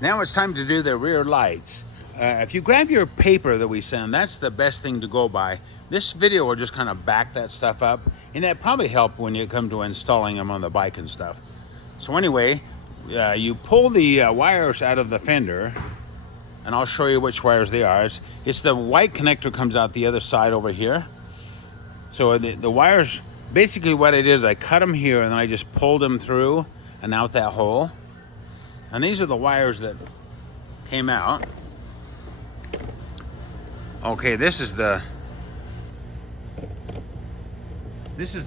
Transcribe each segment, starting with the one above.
Now it's time to do the rear lights. If you grab your paper that we send, that's the best thing to go by. This video will just kind of back that stuff up, and that probably help when you come to installing them on the bike and stuff. So anyway, you pull the wires out of the fender, and I'll show you which wires they are. It's the white connector comes out the other side over here. So the wires, basically what it is, I cut them here and then I just pulled them through and out that hole. And these are the wires that came out. Okay, this is the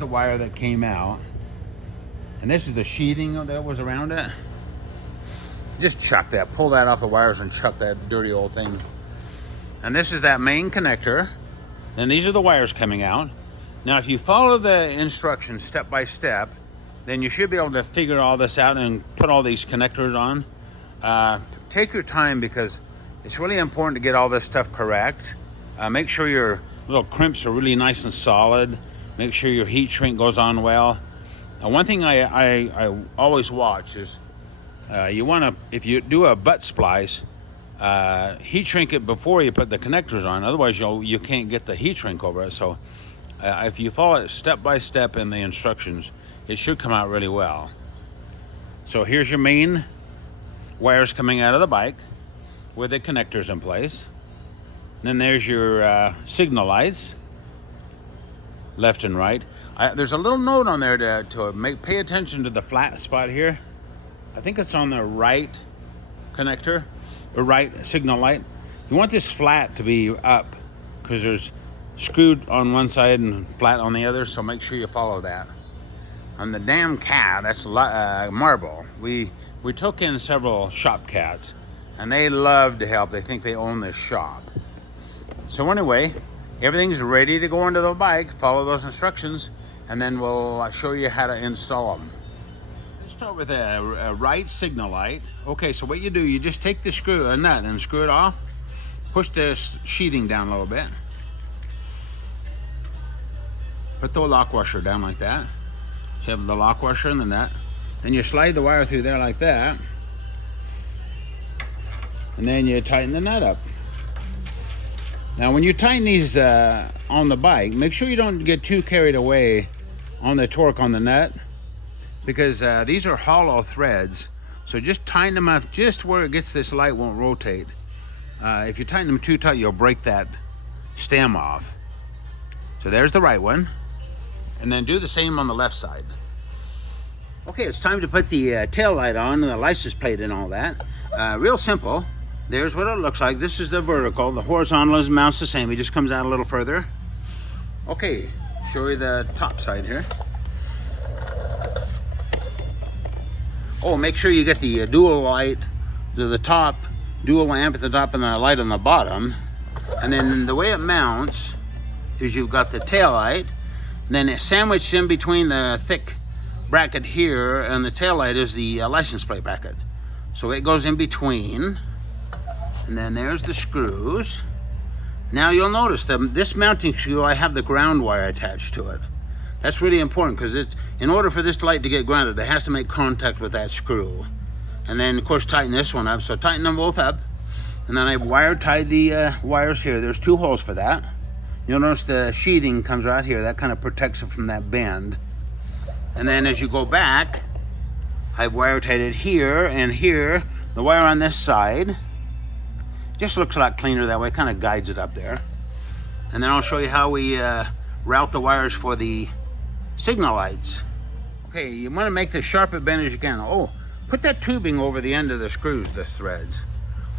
wire that came out. And this is the sheathing that was around it. Just chuck that, pull that off the wires and chuck that dirty old thing. And this is that main connector. And these are the wires coming out. Now, if you follow the instructions step by step, then you should be able to figure all this out and put all these connectors on. Take your time because it's really important to get all this stuff correct. Make sure your little crimps are really nice and solid. Make sure your heat shrink goes on well. One thing I always watch is you want to, if you do a butt splice, heat shrink it before you put the connectors on. Otherwise, you can't get the heat shrink over it. So if you follow it step by step in the instructions, it should come out really well. So here's your main wires coming out of the bike with the connectors in place. Then there's your signal lights, left and right. There's a little note on there to pay attention to the flat spot here. I think it's on the right connector, or right signal light. You want this flat to be up because there's screwed on one side and flat on the other, so make sure you follow that. On the damn cat, that's Marble. We took in several shop cats, and they love to help. They think they own this shop. So anyway, everything's ready to go into the bike. Follow those instructions, and then we'll show you how to install them. Let's start with a right signal light. Okay, so what you do, you just take the nut and screw it off. Push the sheathing down a little bit. Put the lock washer down like that. So you have the lock washer and the nut. Then you slide the wire through there like that. And then you tighten the nut up. Now when you tighten these on the bike, make sure you don't get too carried away on the torque on the nut, because these are hollow threads. So just tighten them up just where it gets this light won't rotate. If you tighten them too tight, you'll break that stem off. So there's the right one. And then do the same on the left side. Okay, it's time to put the tail light on and the license plate and all that. Real simple. There's what it looks like. This is the vertical. The horizontal mounts the same. It just comes out a little further. Okay, show you the top side here. Oh, make sure you get the dual light to the top, dual lamp at the top and the light on the bottom. And then the way it mounts is you've got the tail light. Then it's sandwiched in between the thick bracket here and the tail light is the license plate bracket. So it goes in between. And then there's the screws. Now you'll notice that this mounting screw, I have the ground wire attached to it. That's really important because in order for this light to get grounded, it has to make contact with that screw. And then of course tighten this one up. So tighten them both up. And then I've wire tied the wires here. There's 2 holes for that. You'll notice the sheathing comes right here. That kind of protects it from that bend. And then as you go back, I've wire tied it here and here. The wire on this side just looks a lot cleaner that way. Kind of guides it up there. And then I'll show you how we route the wires for the signal lights. Okay, you want to make the sharp a bend as you can. Oh, put that tubing over the end of the screws, the threads.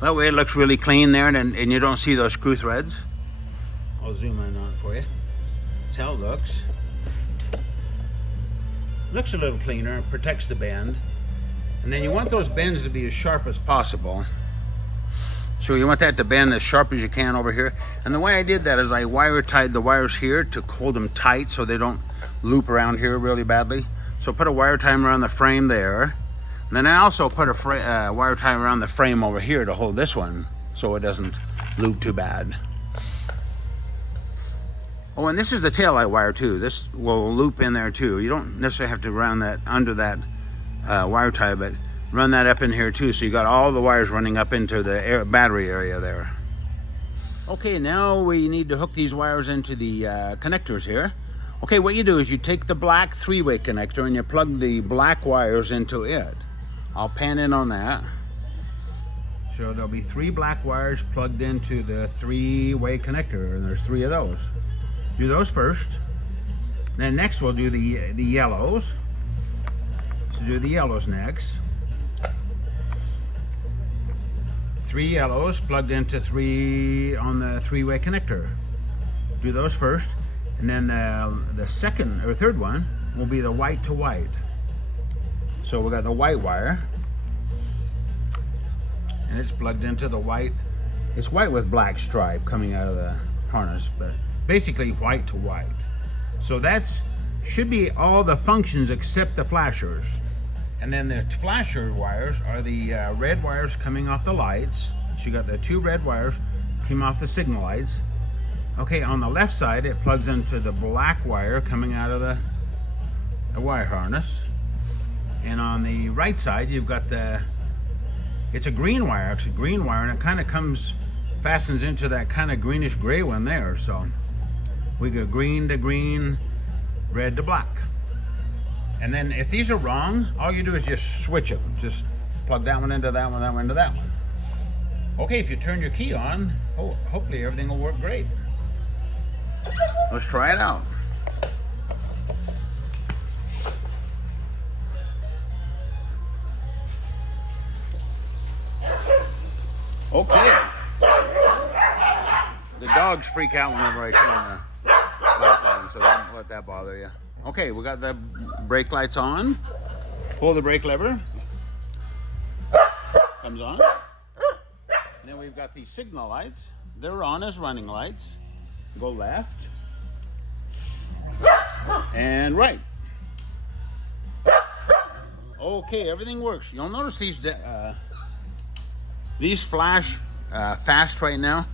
That way it looks really clean there, and you don't see those screw threads. I'll zoom in on it for you. That's how it looks. Looks a little cleaner, protects the bend. And then you want those bends to be as sharp as possible. So you want that to bend as sharp as you can over here. And the way I did that is I wire tied the wires here to hold them tight so they don't loop around here really badly. So put a wire tie around the frame there. And then I also put a wire tie around the frame over here to hold this one so it doesn't loop too bad. Oh, and this is the taillight wire too. This will loop in there too. You don't necessarily have to round that under that wire tie, but run that up in here too. So you got all the wires running up into the battery area there. Okay, now we need to hook these wires into the connectors here. Okay, what you do is you take the black 3-way connector and you plug the black wires into it. I'll pan in on that. So there'll be 3 black wires plugged into the 3-way connector, and there's 3 of those. Do those first. Then next we'll do the yellows. So do the yellows next. 3 yellows plugged into 3 on the 3-way connector. Do those first. And then the second or third one will be the white to white. So we got the white wire, and it's plugged into the white. It's white with black stripe coming out of the harness, but basically white to white. So that's should be all the functions except the flashers. And then the flasher wires are the red wires coming off the lights. So you got the 2 red wires came off the signal lights. Okay, on the left side, it plugs into the black wire coming out of the wire harness. And on the right side, you've got it's a green wire, actually green wire, and it kind of fastens into that kind of greenish gray one there. So we go green to green, red to black. And then if these are wrong, all you do is just switch them. Just plug that one into that one, that one into that one. Okay, if you turn your key on, hopefully everything will work great. Let's try it out. Okay. The dogs freak out whenever I turn the light on, so don't let that bother you. Okay, we got the brake lights on. Pull the brake lever. Comes on. And then we've got the signal lights. They're on as running lights. Go left and right. Okay, everything works. You'll notice these flash fast right now.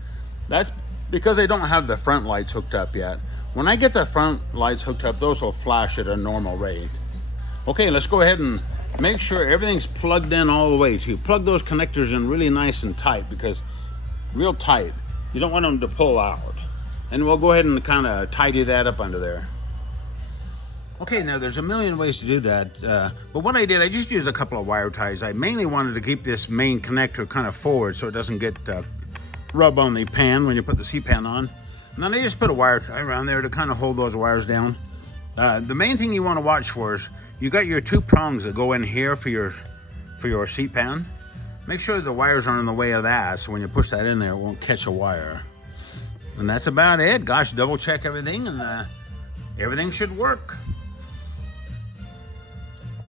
That's because they don't have the front lights hooked up yet. When I get the front lights hooked up, those will flash at a normal rate. Okay, let's go ahead and make sure everything's plugged in all the way. So you plug those connectors in really nice and tight, because real tight. You don't want them to pull out. And we'll go ahead and kind of tidy that up under there. Okay, now there's a million ways to do that, but what I did, I just used a couple of wire ties. I mainly wanted to keep this main connector kind of forward so it doesn't get rub on the pan when you put the C-pan on. And then I just put a wire tie around there to kind of hold those wires down. The main thing you want to watch for is you got your 2 prongs that go in here for your C-pan. Make sure the wires aren't in the way of that, so when you push that in there, it won't catch a wire. And that's about it. Gosh, double check everything, and everything should work.